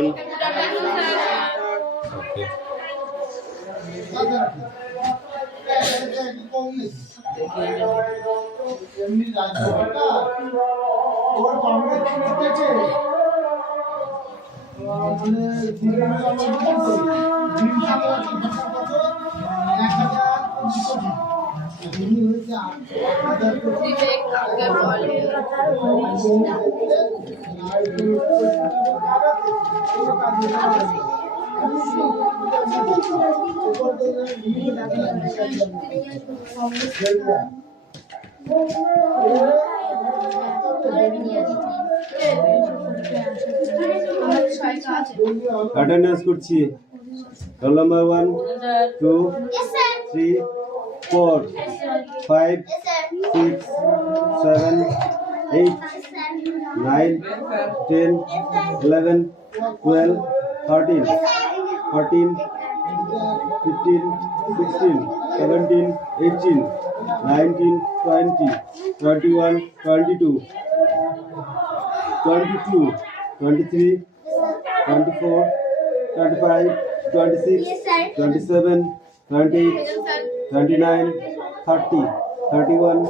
Okay. Attendance করছি roll number 1 2 3 4 5 6 7 8 9 10 11 12 13 14 15 16 17 18 19 20 21 22 22 23 24 25 26 27 28 29 30 31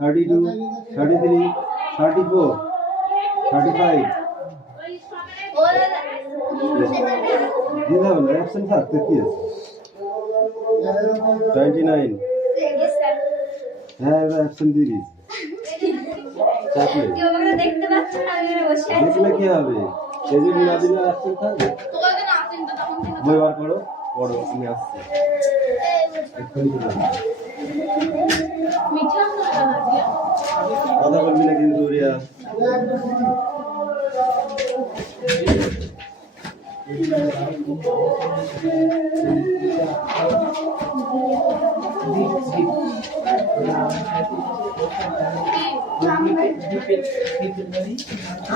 32 33 34 35 দিদা বলে অ্যাবসেন্ট থাকতে কি আছে 29 হ্যাঁ অ্যাবসেন্ট দিয়ে দিয়েছি চাকরি দেখতে পাচ্ছেন না আমি বসে আছি দেখলে কি হবে সেদিন না দিলে অ্যাবসেন্ট থাকবে তোকে না আসেন তো তখন কিন্তু বই বার করো পড়ো আমি আসছি এক্ষুনি চলে আসবো। মিঠা না দিয়ে কথা বলবি না কিন্তু রিয়া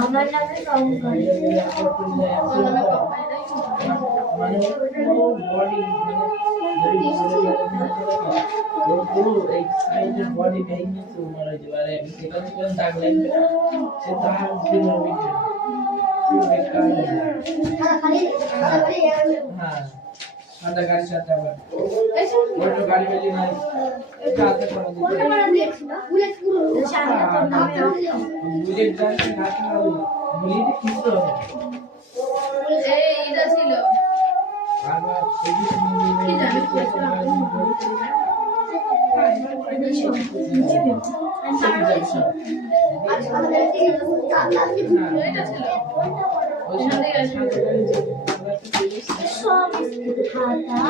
আমার নামে কম করে মানে বডি পুরো এই সাইডের বডি ভেঙে তো মারা যাবে এটা কোন দাগ লাগবে না সে তার দিন ভিতরে হ্যাঁ আধা গাড়ি সাথে আবার ওটা গাড়ি বেলি নাই যাতে করে বুলেট জানতে না বুলেট কি তো এই এটা ছিল আবার কি জানি এটা ছিল সব খাতা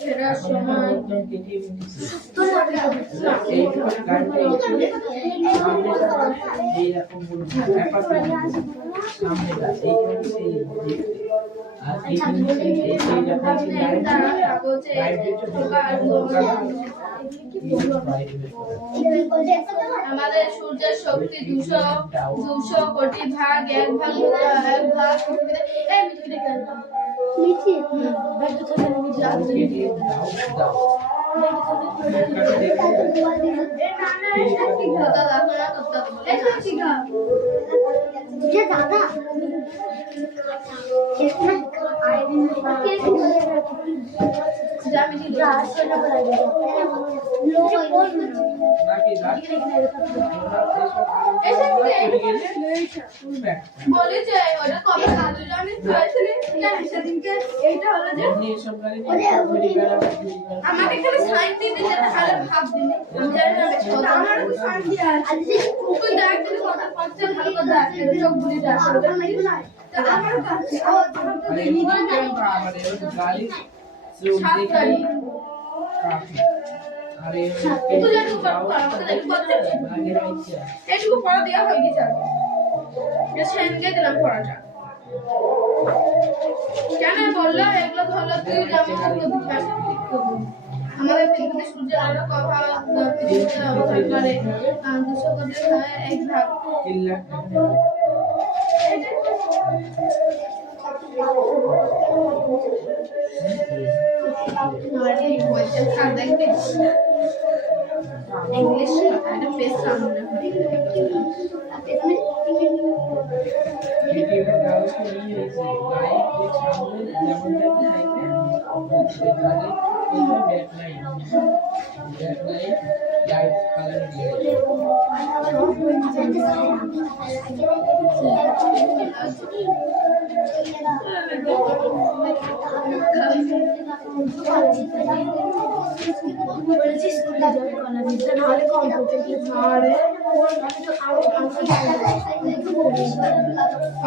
ফেরার সময় আমাদের সূর্যের শক্তি 200 কোটি ভাগ 1 ভাগ নিচে দাদা বলেছে ওটা কবে কাজে আমি সেদিনকে এইটা হলো যে আমাকে এখানে সাইন দিতে যেটা হালে ভাব দিলে আমি জানি না আমার তো সাইন দিয়ে আছে তুই দেখ দিলে কথা পাচ্ছে ভালো কথা আছে চোখ বুঝে যা তো আমার কাছে ও তো নিদিন না আমাদের গাড়ি সাত গাড়ি আরে তুই যা তুই আমাকে দেখ করতে এইটুকু পড়া দেওয়া হয়ে গেছে এটা সেনকে দিলাম পড়াটা কেন বললো এগুলো ধরলো তুই যেমন আমাদের পৃথিবীতে সূর্যের আলো কথা পৃথিবীতে অবস্থান করে 200 কোটি 1 ভাগ इंग्लिश একটা পেজ সামনে ভিডিওটা কালকে নিয়ে হয়েছে লাইভ যে সামনে যেমন দেখতে থাকবে সেখানে কোনো ব্যাক লাইন লাইভ কালার দিয়ে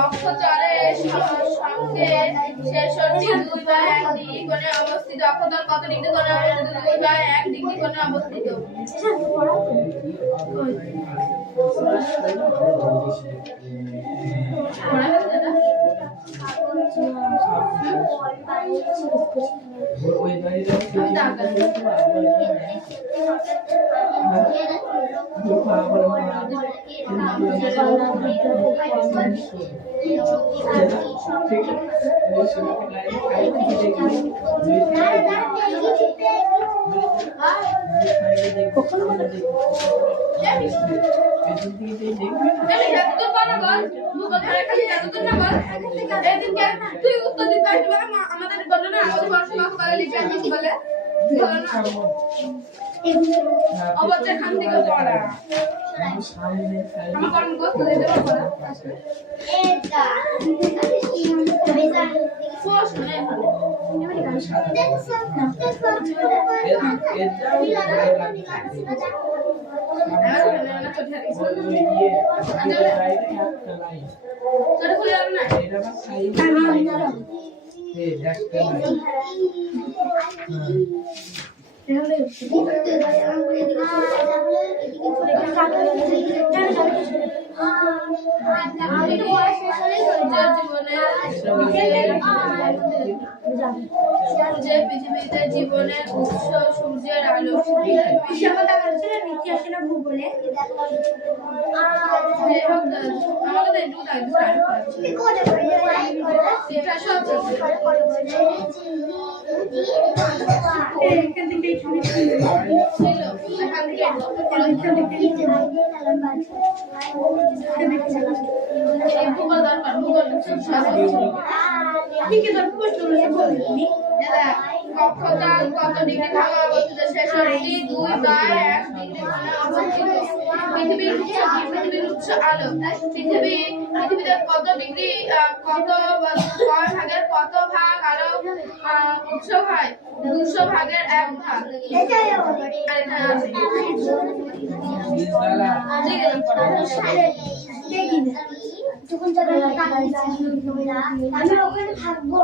অক্ষচারের সঙ্গে 66 2/1 ডিগ্রি কোণে অবস্থিত। অক্ষতল কত ডিগ্রি কোণে অবস্থিত? 2/1 ডিগ্রি কোণে অবস্থিত। ওই গাড়িটা তুই উত্তর দিতে পারবি না আমাদের বললো না আমাদের পড়াশোনা করে লিখে বলে অবশ্যই খান থেকে পড়া আমার কোন গোস্ত দিতে পারবো না এটা পোস্ট মানে যে পৃথিবীতে জীবনের উৎস সূর্যের আলো। কক্ষতাল কত ডিগ্রি ভাঙা অবস্থিত? 66 2/1 ডিগ্রি কোণে অবস্থিত। পৃথিবীর উৎস আলো। পৃথিবীতে কত ডিগ্রি কত ভাগের কত ভাগ আলো উৎস হয়? 200 ভাগের 1 ভাগ। আমি ওখানে থাকবো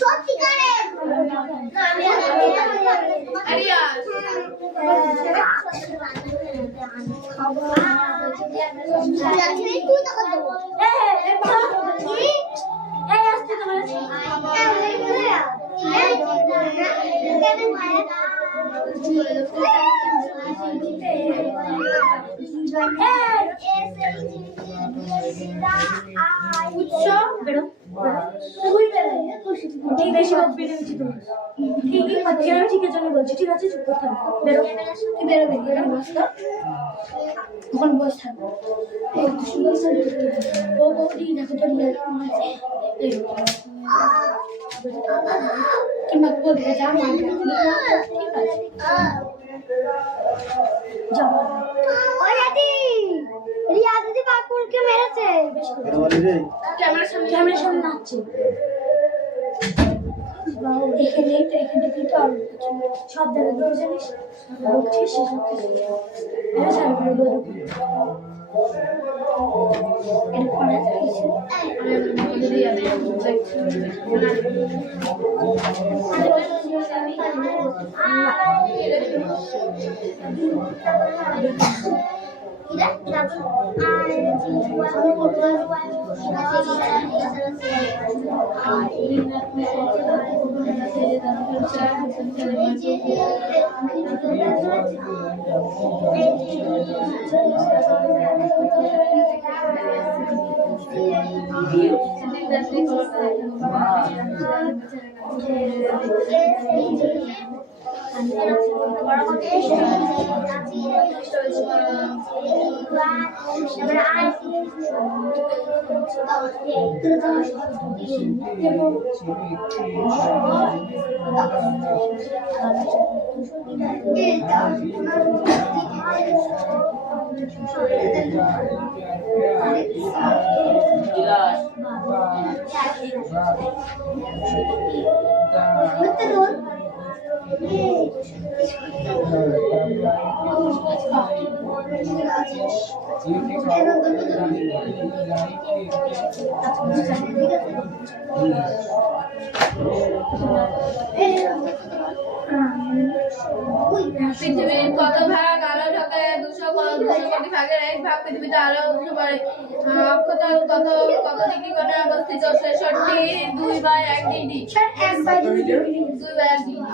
সত্যিকারের ঠিক আছে চুপ করতে বেরোবে ওখানে বসে থাকবো ও বৌদি দেখো তো কিংবা বলবে যা ঠিক আছে যাবো রিয়া দিদি কাকুরকে মেরেছে ক্যামেরার সামনে নাচছে এখানে তো এখানে কিন্তু আর সব জায়গায় জানিস বলছিস সেসব এর পরে কিছু পৃথিবীর কত ভাগ আলো ঢোকে 200 কোটি ভাগের 1 ভাগ পৃথিবীতে আলো ঢুকতে পারে অক্ষতাল কত ডিগ্রি কোণে অবস্থিত 66 2/1 ডিগ্রি 2/1 ডিগ্রি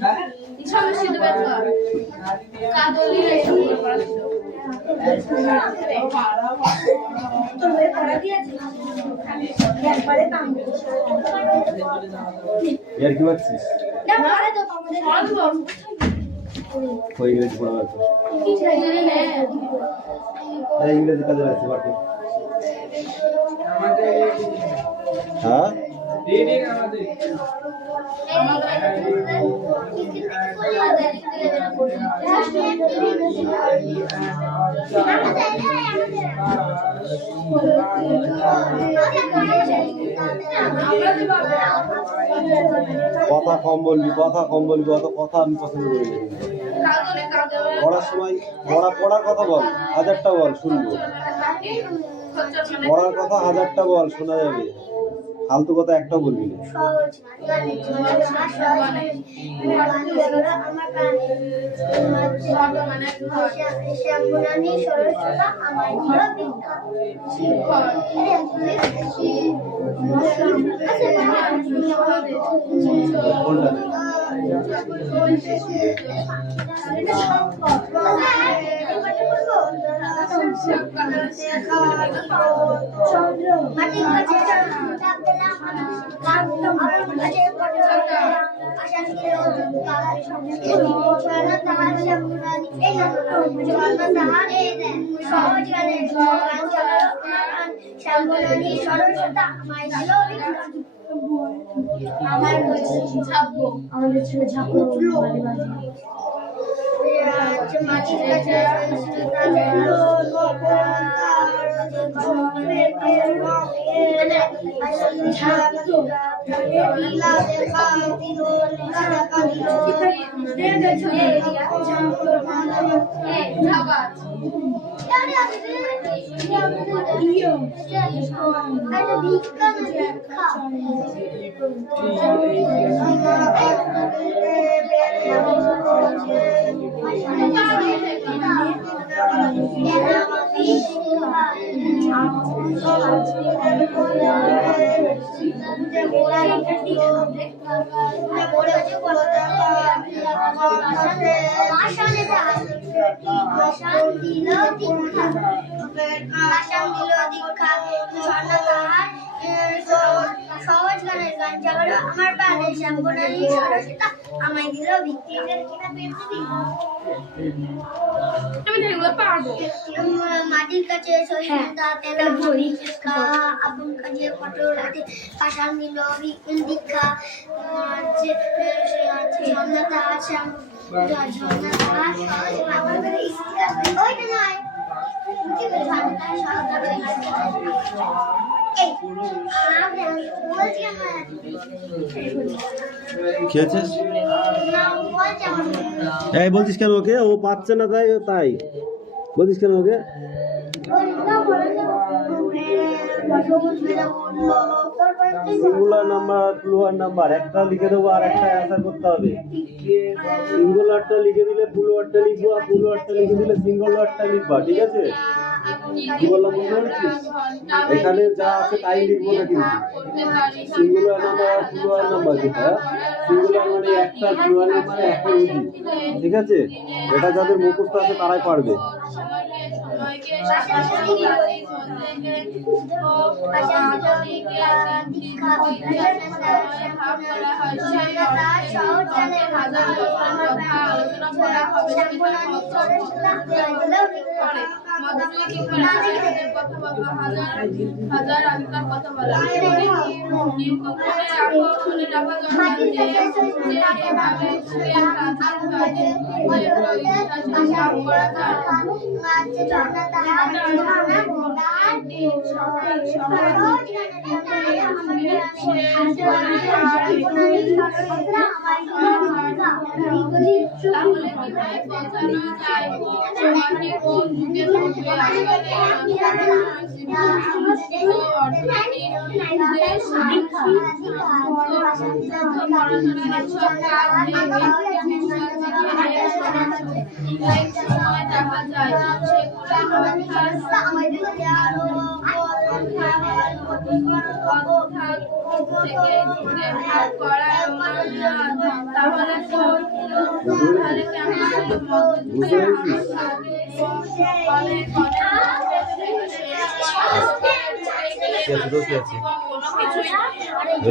হ্যাঁ 66 यार কি করছিস কই ইংরেজি পড়া আছে এই ইংরেজি কাজে আছে বাকি হ্যাঁ রিডিং আমাদের কথা কম বলবি অত কথা আমি পছন্দ করি না পড়ার সময় পড়ার কথা বল 1000টা বল শুনবো পড়ার কথা 1000টা বল শোনা যাবে ফালতু কথা একটাও বলবি না আমার ছাপবো আমাদের ছেলে ঝাঁকুলো মাটির কাছে সহজ গানের গান জাগলো আমার প্রাণে শ্যামবনানী সরসিতা আমায় দিল ভিত্তিদের কিনা পেয়েছি মাটির কাছে সহিতা তেলা ভরি আপন কাজে পটল হাতে পাশান দিল দীক্ষা ঝর্ণাতা শ্যাম ঝর্ণাতা ওইটা নয় খেয়েছিস? এই বলছিস কেন ওকে? ও পাচ্ছে না তাই তাই বলছিস কেন ওকে? সিঙ্গুলার নাম্বার প্লুয়ার নাম্বার একটা লিখে দেবো আর একটা অ্যান্সার করতে হবে। সিঙ্গুলারটা লিখে দিলে প্লুয়ারটা লিখবো, আর প্লুয়ারটা লিখে দিলে সিঙ্গুলারটা লিখবা, ঠিক আছে? কি বললাম বুঝতে পারছিস? এখানে যা আছে তাই লিখবো না, কিন্তু সিঙ্গুলার নাম্বার আর প্লুয়ার নাম্বার যেটা সিঙ্গুলার মানে একটা, প্লুয়ার নাম্বারে একটা উঠি, ঠিক আছে? এটা যাদের মুখস্থ আছে তারাই পারবে। হাজার আগেকার কথা বলা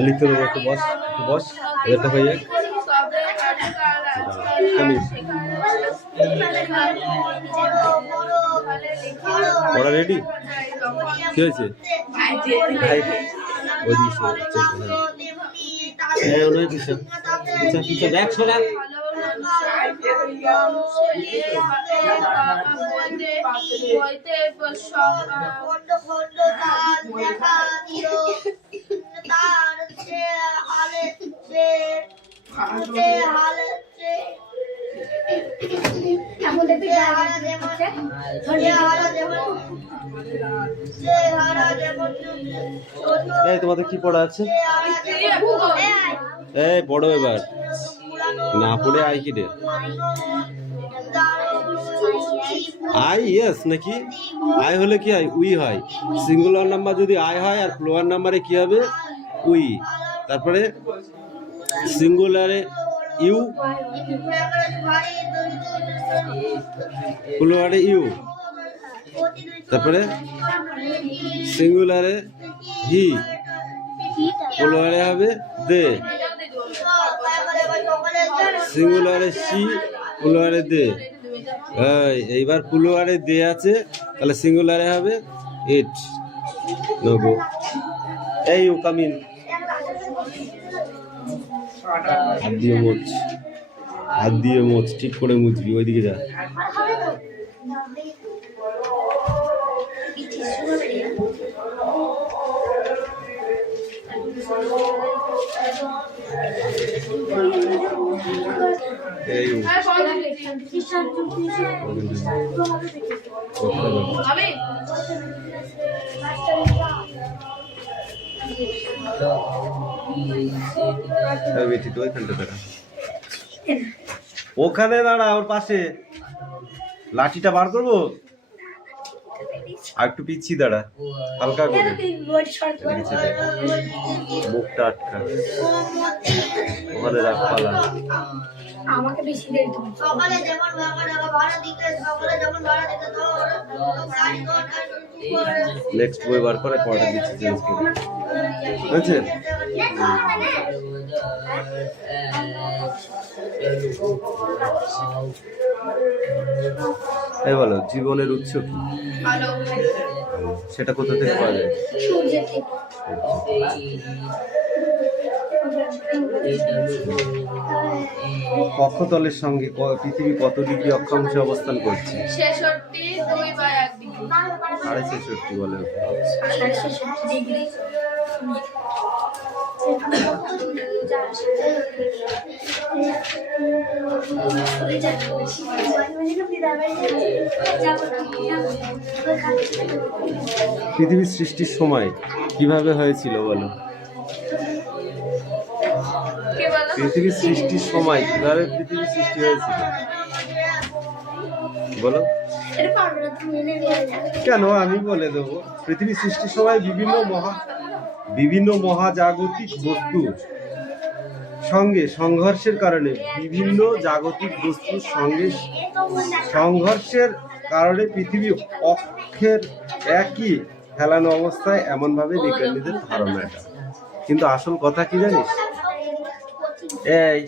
লিখতে দেবো, একটু বস, একটু বস, এটা হয়ে যাক। পড়া রেডি? কি হয়েছে? দেখ শোনা এই তোমাদের কি পড়া আছে? এই পড়ো এবার, না পড়ে আই কি রে? আই ইয়েস নাকি? আই হলে কি হয়? উই হয়। সিঙ্গুলার নাম্বার যদি আই হয় আর প্লুরাল নাম্বারে কি হবে? উই। তারপরে সিঙ্গুলারে ইউ, প্লুরালে ইউ, তারপরে সিঙ্গুলারে হি, প্লুরালে হবে দে, সিঙ্গুলারে সি, প্লুরালে দে। এইবার প্লুরালে দে আছে, তাহলে সিঙ্গুলারে হবে ইট। নগো এই ইউ কাম ইন। হাত দিয়ে মোচ, হাত দিয়ে মোচ, ঠিক করে মুছবি, ওইদিকে যা। এই ইউ। আমি বেটি তো ওইখানটা দাঁড়া, ওখানে দাঁড়া, ওর পাশে। লাঠিটা বার করবো, আর একটু পিছিয়ে দাঁড়া, হালকা করে। নিচে দেখ, মুখটা আটকা, ওখানে রাখ পালা। আমাকে বেশি দেরি তুমি সকালে যেমন ভাড়া দিকে তো গাড়ি তো নেক্সট বই বার করে পরে দিচ্ছি, চেঞ্জ করে। বুঝছে? এই বলো, জীবনের উৎস কি? সেটা কোথা থেকে পাওয়া যায়? সূর্যের থেকে কক্ষতলের সঙ্গে পৃথিবী কত ডিগ্রি অক্ষাংশে অবস্থান করছে? 66 2/1 ডিগ্রি। 66.5 বলে। 66 ডিগ্রি। পৃথিবীর সৃষ্টির সময় কিভাবে হয়েছিল বলো? কে বলো? পৃথিবীর সৃষ্টির সময় কিভাবে পৃথিবীর সৃষ্টি হয়েছিল বলো? এটা পারবে না তুমি এনে দিয়ে কেন, আমি বলে দেবো। পৃথিবীর সৃষ্টির সময় বিভিন্ন মহাজাগতিক বস্তু সঙ্গে সংঘর্ষের কারণে পৃথিবী অক্ষের একই ফেলানো অবস্থায় এমন ভাবে বিজ্ঞানীদের ধারণা এটা। কিন্তু আসল কথা কি জানিস? এই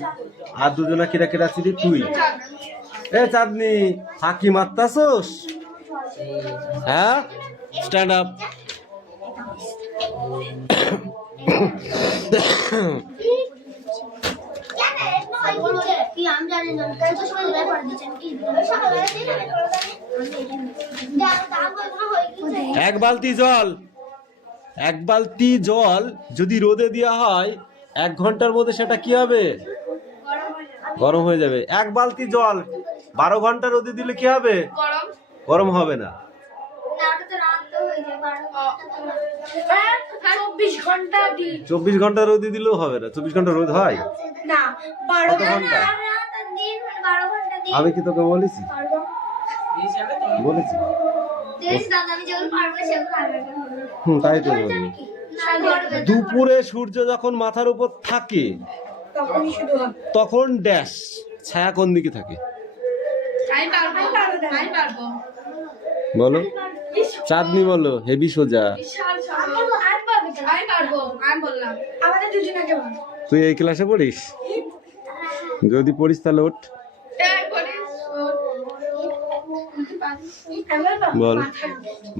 আর দুজনা কিরা কিরা ছিলি তুই? এ চাঁদনি, ফাঁকি মারতাছোস? হ্যাঁ, স্ট্যান্ড আপ। কি আমি জানি না কাল তো সকালে ব্যাপার দিছেন কি সকালে এক বালতি জল যদি রোদে দেওয়া হয় 1 ঘন্টার মধ্যে সেটা কি হবে? গরম হয়ে যাবে। 1 বালতি জল 12 ঘন্টা রোদে দিলে কি হবে? গরম হবে না। 24 ঘন্টা রোদে দিলেও হবে না। 24 ঘন্টা রোদ হয় না, 12 কত ঘন্টা? দিন 12 ঘন্টা দিন। আমি কি তোকে বলেছি? বলেছি? আমি যখন পারবো সেও খাবে। তাই তো বলি। দুপুরে সূর্য যখন মাথার উপর থাকে তখনই শুরু হবে। তখন ড্যাশ ছায়া কোন দিকে থাকে আমি পারবো। বলো? চাঁদনি বলো, হেভি সোজা। আমি পারবো, আমি বললাম। আমাদের দুজনকে বল। তুই এই ক্লাসে পড়িস? যদি পড়িস তাহলে ওঠ, বল।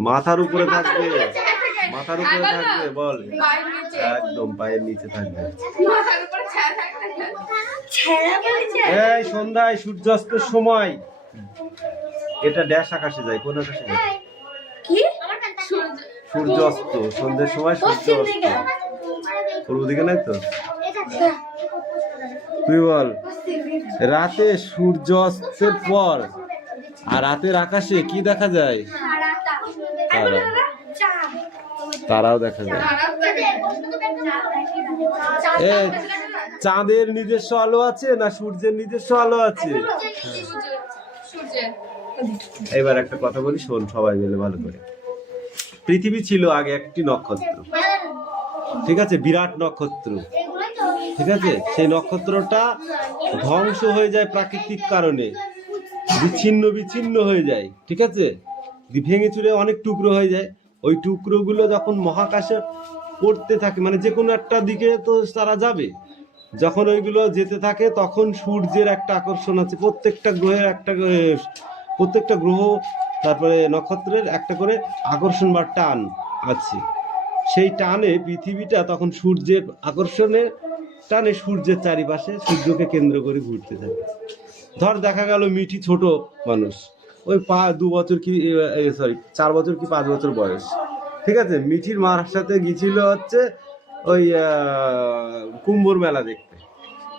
মাথার উপরে থাকবে, মাথার উপরে থাকবে, বল। একদম পায়ের নিচে থাকবে। এই সন্ধ্যায় সূর্যাস্তের সময় এটা ড্যাশ আকাশে যায়, কোন আকাশে যায়? কি? সূর্যাস্ত, সন্ধ্যের সময় সূর্যাস্ত। পূর্ব দিকে নাই তো? তুই বল। রাতে সূর্যাস্তের পর আর রাতের আকাশে কি দেখা যায়? তারা, তারাও দেখা যায়। এ চাঁদের নিজস্ব আলো আছে না সূর্যের নিজস্ব আলো আছে? এবার একটা কথা বলি, শোন সবাই মিলে ভালো করে। পৃথিবী ছিল আগে একটি নক্ষত্র, ঠিক আছে? বিরাট নক্ষত্র, ঠিক আছে? সেই নক্ষত্রটা ধ্বংস হয়ে যায় প্রাকৃতিক কারণে, বিচ্ছিন্ন হয়ে যায়, ঠিক আছে? ভেঙে চুরে অনেক টুকরো হয়ে যায়। ওই টুকরোগুলো যখন মহাকাশে পড়তে থাকে, মানে যে কোনো একটা দিকে তো তারা যাবে, যখন ওইগুলো যেতে থাকে তখন সূর্যের একটা আকর্ষণ আছে, প্রত্যেকটা গ্রহের প্রত্যেকটা গ্রহ তারপরে নক্ষত্রের একটা করে আকর্ষণ বা টান আছে। সেই টানে পৃথিবীটা তখন সূর্যের আকর্ষণে টানে সূর্যের চারিপাশে সূর্যকে কেন্দ্র করে ঘুরতে থাকে। ধর দেখা গেল মিঠি ছোট মানুষ, ওই 2 বছর কি 4 বছর কি 5 বছর বয়স, ঠিক আছে, মিঠির মার সাথে গিয়েছিল হচ্ছে ওই কুম্ভর মেলা দেখতে,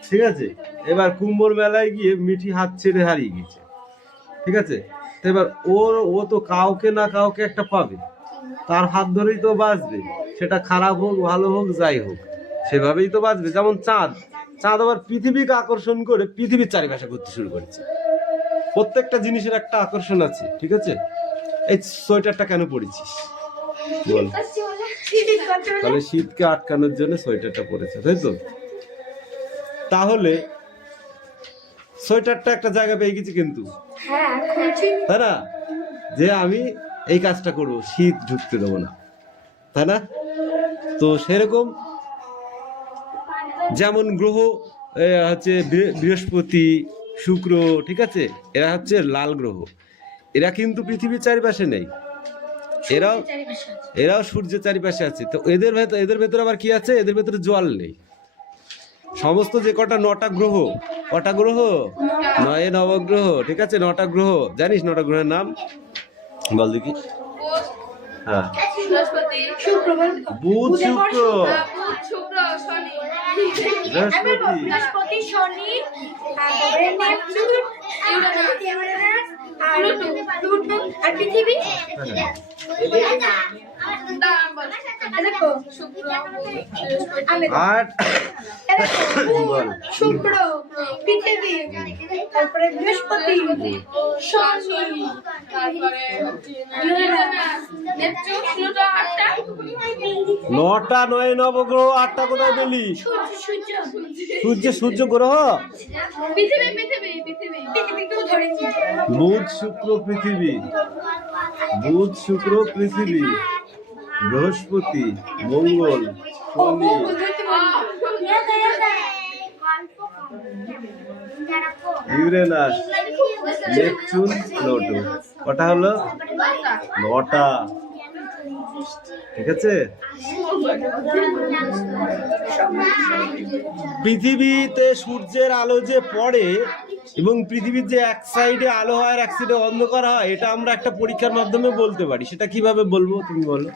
ঠিক আছে। এবার কুম্ভর মেলায় গিয়ে মিঠি হাত ছেড়ে হারিয়ে গেছে, ঠিক আছে। তো এবার ও তো কাউকে না কাউকে একটা পাবে, তার হাত ধরেই তো বাঁচবে, সেটা খারাপ হোক ভালো হোক যাই হোক সেভাবেই তো বাঁচবে। যেমন চাঁদ আবার পৃথিবীকে আকর্ষণ করে পৃথিবীর চারিপাশে ঘুরতে শুরু করেছে। প্রত্যেকটা জিনিসের একটা আকর্ষণ আছে, ঠিক আছে। এই সোয়েটারটা কেন পরেছিস বল? তাহলে শীতকে আটকানোর জন্য সোয়েটারটা পরেছে, তাই তো? তাহলে সোয়েটারটা একটা জায়গা পেয়ে গেছি কিন্তু, তাই না, যে আমি এই কাজটা করবো, শীত ঢুকতে দেবো না, তাই না? তো সেরকম যেমন গ্রহ হচ্ছে বৃহস্পতি, শুক্র, ঠিক আছে, এরা হচ্ছে লাল গ্রহ, এরা কিন্তু পৃথিবীর চারিপাশে নেই, এরাও সূর্যের চারিপাশে আছে। তো এদের ভেতরে আবার কি আছে? এদের ভেতরে জল নেই। সমস্ত যে কটা গ্রহ, কটা গ্রহ? 9 নবগ্রহ, ঠিক আছে, 9টা গ্রহ। জানিস 9টা গ্রহের নাম বল দেখি? হ্যাঁ, বুধ, শুক্র, বৃহস্পতি, শনি, আর পৃথিবী। আর বল শুক্র, পৃথিবী, তারপরে বৃহস্পতি, শনি, তারপরে নেপচুন, প্লুটো, 8টা। 9টা 9 নবগ্রহ, 8টা কোথায় পেলি? সূর্য গ্রহ, বুধ শুক্র পৃথিবী, বৃহস্পতি, মঙ্গল, শনি, ইউরেনাস, নেপচুন, প্লুটো। কটা হলো? 9টা, ঠিক আছে। পৃথিবীতে সূর্যের আলো যে পড়ে এবং পৃথিবীর যে এক সাইডে আলো হয় আর এক সাইডে অন্ধকার হয়, এটা আমরা একটা পরীক্ষার মাধ্যমে বলতে পারি। সেটা কিভাবে বলবো তুমি বলো?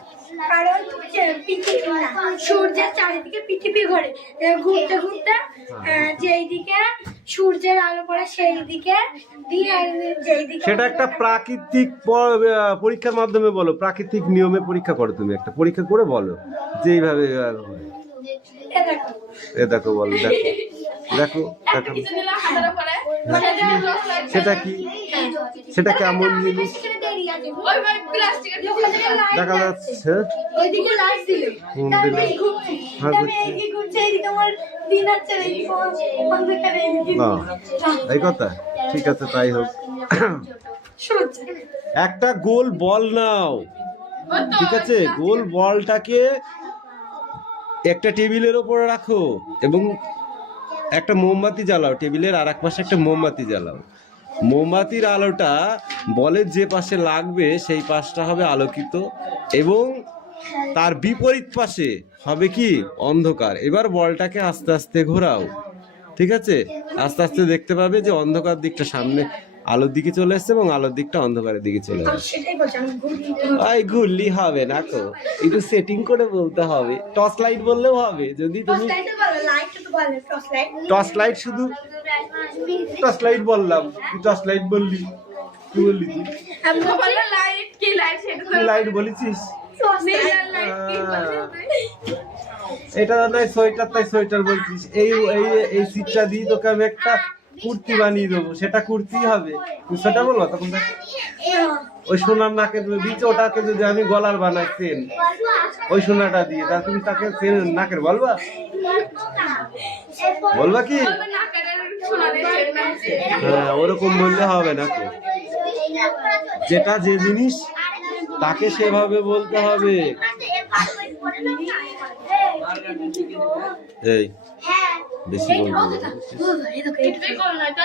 কারণ সূর্যের চারিদিকে পৃথিবী ঘোরে, ঘুরতে ঘুরতে যেই দিকে সূর্যের আলো পড়ে সেই দিকে সেটা একটা প্রাকৃতিক পরীক্ষার মাধ্যমে বলো, প্রাকৃতিক নিয়মে পরীক্ষা করো। তুমি একটা পরীক্ষা করে বলো যে এইভাবে হয়। এ দেখো, বলো, দেখো, সেটা কি? সেটা কেমন জিনিস দেখা যাচ্ছে? এই কথা, ঠিক আছে, তাই হোক। একটা গোল বল নাও, ঠিক আছে, গোল বলটাকে একটা টেবিলের ওপরে রাখো এবং একটা মোমবাতি জ্বালাও, টেবিলের আর এক পাশে একটা মোমবাতি জ্বালাও। মোমবাতির আলোটা বলের যে পাশে লাগবে সেই পাশটা হবে আলোকিত এবং তার বিপরীত পাশে হবে কি? অন্ধকার। এবার বলটাকে আস্তে আস্তে ঘোরাও, ঠিক আছে, আস্তে আস্তে দেখতে পাবে যে অন্ধকার দিকটা সামনে আলোর দিকে চলে আসছে এবং আলোর দিকটা অন্ধকারের দিকে চলে আসছে। ঘুরলি হবে না তো, একটু সেটিং করে বলতে হবে। টর্চ লাইট বললেও হবে, যদি তুমি টর্চ লাইট, শুধু টর্চ লাইট বললাম, টর্চ লাইট বললি, কি বললি তুই? লাইট বলেছিস? এটা নয় সোয়েটার, তাই সোয়েটার বলছিস। এই সিটটা দিয়ে তোকে আমি একটা কুর্তি বানিয়ে দেবো, সেটা কুর্তি হবে, তুই সেটা বলবো। তখন ওই সোনার নাকের দিচ্ছে, ওটাকে যদি আমি গলার বানাই চেন, ওই সোনাটা দিয়ে, তা তুমি তাকে চেন নাকের বলবা? বলবা কি? হ্যাঁ, ওরকম বললে হবে না তো। যেটা যে জিনিস তাকে সেভাবে বলতে হবে। এই বেশি এই করে দেখো, দিলে। এই দেখো, এই দেখো, এটাই করো না এটা